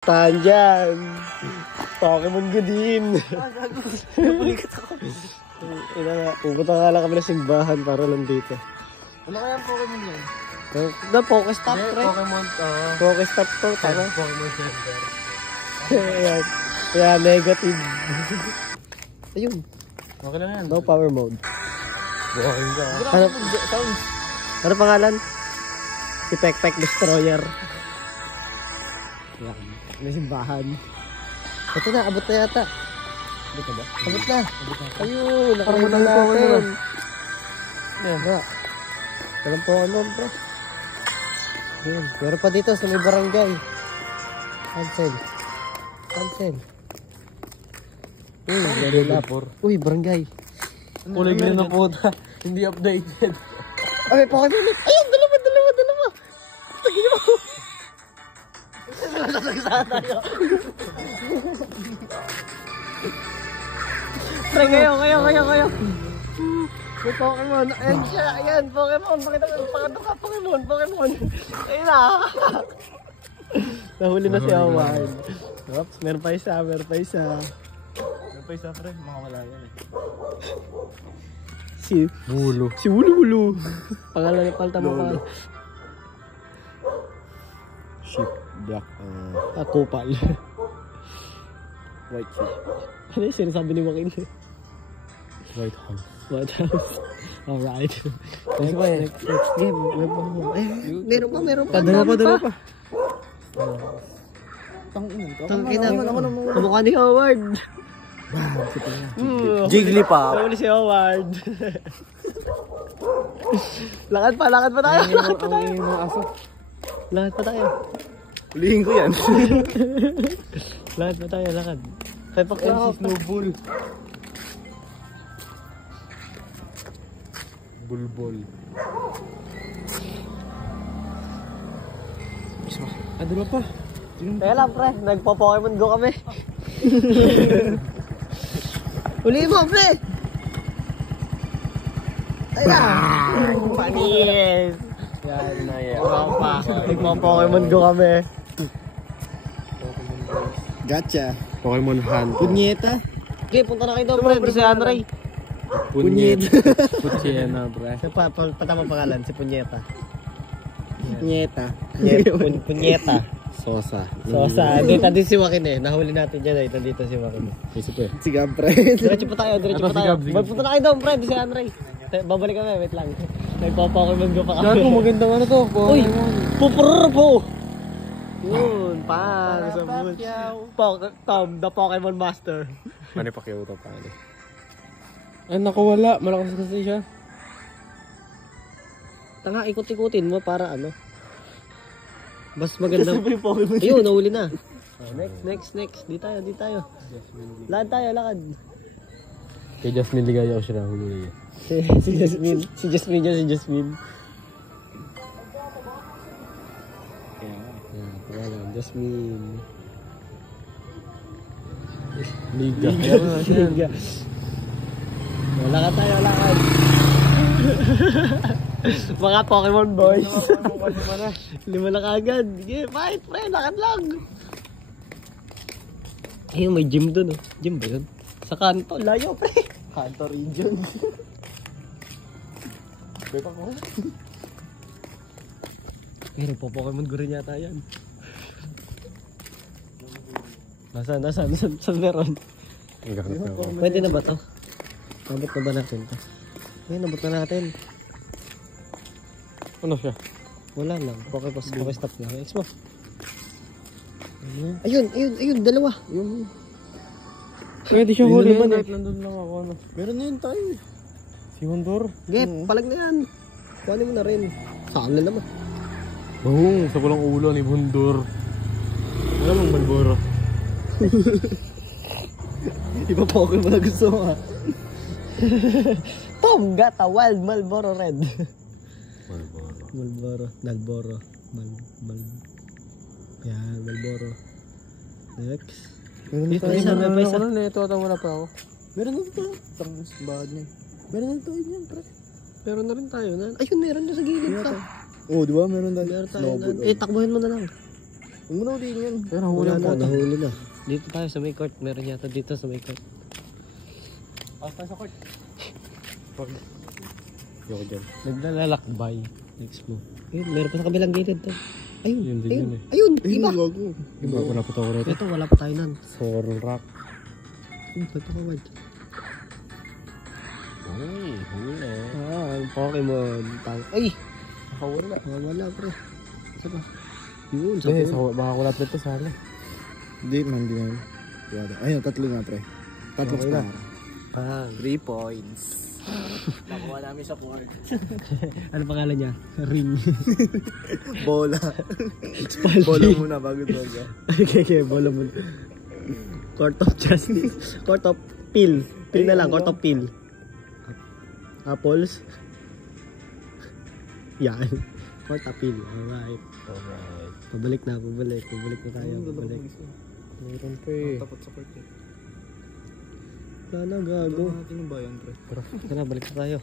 Tahan dyan. Pokemon ko din. Nabulikat ako. Pupunta nga lang kami na simbahan para lang dito. Ano kaya ang Pokemon yun? Na Pokestop, pre. Pokemon, Pokestop to, tama. Pokemon Center. Ayan. Kaya negative. Ayun. Okay lang yan. No power mode. Bukakin ka. Ano? Sounds. Ano pangalan? Si Pekpek Destroyer. Yan. May simbahan. Ito na, abot na yata. Abot na ba? Abot na. Ayun, Parang nakarinig na walang natin. Ayan ba? Walang po ano, bro. Ayun. Meron pa dito sa may barangay. Cancel. Cancel. Uy, level up. Uy, barangay. Kulay green na puta. Hindi updated. Ay, Pokemon. Ayun, dalawa. Tagin mo. Nasagsahan tayo. Pre, kayo. May Pokemon. Ayan siya. Ayan, Pokemon. Pakita ko. Pakita ka, Pokemon. Ayun na. Nahuli na si Howard. Oops, meron pa isa. Meron pa isa, pre. Makawala yan eh. Si Wulu. Pangalan na palta mo pa. Sheep, black, Kupal. white sheep. Ano yung sinasabi ni Joaquin? White house. What else? Alright. Next game. Meron pa. Dalawa pa. Tangina mo. Kamukha ni Howard. Jigglypuff. Kamukha si Howard. Lakad pa tayo. Ang mga aso. Lakad pa tayo. Ulihin ko yan. Lakad. Kaya pa MC Snowball. Bulbol. Dalawa pa. Kaya lang, pre. Nagpo-Pokemon Go kami. Uli mo, pre. Ayan. Panis. Yan na yan. Nagpo-Pokemon Go kami. Gotcha. Pokemon Hunt. Punyeta. Okay, punta na kayo doon, pre. Doon si Andre. Punyeta. Punyeta, pre. Patama pangalan, si Punyeta. Punyeta. Punyeta. Sosa. Dito din si Joaquin eh. Nahuli natin dyan eh. Nandito si Joaquin. Isa pa eh. Si Gab, pre. Diretso pa tayo. Punta na kayo doon, pre. Doon si Andre. Babalik kami, wait lang. Nagpo-Pokemon Go pa kami. Yan po, magandang ano to. Uy! Pupurpo! Yun, pang sa bush. Tom, the Pokemon Master. Ano pa kayo ito pa? Ay, nakawala. Malakas kasi siya. Tanga, ikot-ikutin mo para ano. Mas maganda. Ayun, nahuli na. Next. Di tayo. Lakad. Kay Jasmine Ligaya ako siya nahuli. Si Jasmine. Ayan, Jasmine. Liga. Lakad tayo. Mga Pokemon boys. 5 na kagad. Sige, fight, pre. Lakad lang. Ayun, may gym dun, oh. Gym ba yun? Sa kanto. Layo, pre. Kanto region. Beta ko. Pero po Pokemon Go rin yata yan. Nasaan meron? Pwede na ba to? Nabot na ba natin to? Ayun, nabot na natin. Ano siya? Wala lang. Pokestop lang. X mo. Ayun, dalawa. Pwede siya huli man eh. Nandun lang ako. Meron na yun tayo. Si Hondor. Palag na yan. Kuhanin mo na rin. Saan na naman? Sa walang ulo ni Hondor. Wala mong Malboro. Iba Pokemon na gusto mo ha. Tom Gata Wild Malboro Red. Malboro. Yan, Malboro. Next. May pa isa. Ito wala pa ako. Meron na ito. Tangas bahad niya. Meron na ito yan, pre. Meron na rin tayo. Ayun, meron na sa gilid pa. Oo, di ba? Meron tayo. Meron tayo. Takbuhin mo na lang. Huwag mo na ulihin yan. Pero huli Wala ang na, puta. nahuli na. Dito tayo sa may court. Meron yata dito sa may court. Pas tayo sa court. Yoko dyan. Naglalakbay. Next mo. Ayun, meron pa sa kabilang gated to. Ayun, Yun din ayun, yun eh. ayun, Ayun, iba. gago. Iba ko na puto ko rito. Ito, wala pa tayo nun. Sorrel rock. Ito ka, Wad. Uy, huli. Ah, ang Pokemon. Ay! Nakawala. Wala, pre. Saan ba? Yun, sa Hindi, puno. baka kulat nito sa hala. Hindi man, hindi man. Ayun, tatlo nga, pre. Tatlo Okay ka. na. Ah, 3 points. Nakuha namin sa court. ano pangalan niya? Ring. Bola. Spaldy. Bola muna bago droga. Okay, bola mo. Court of Justice. Court of Pill. Pill na lang, Court of Pill. Apples. Yan. Court of Pill. Alright. Alright. Pabalik na tayo. Pabalik. Meron pa eh. Tapat sa court eh. Wala na, gago. Natin yung bayan, pre. Tara, balik na tayo.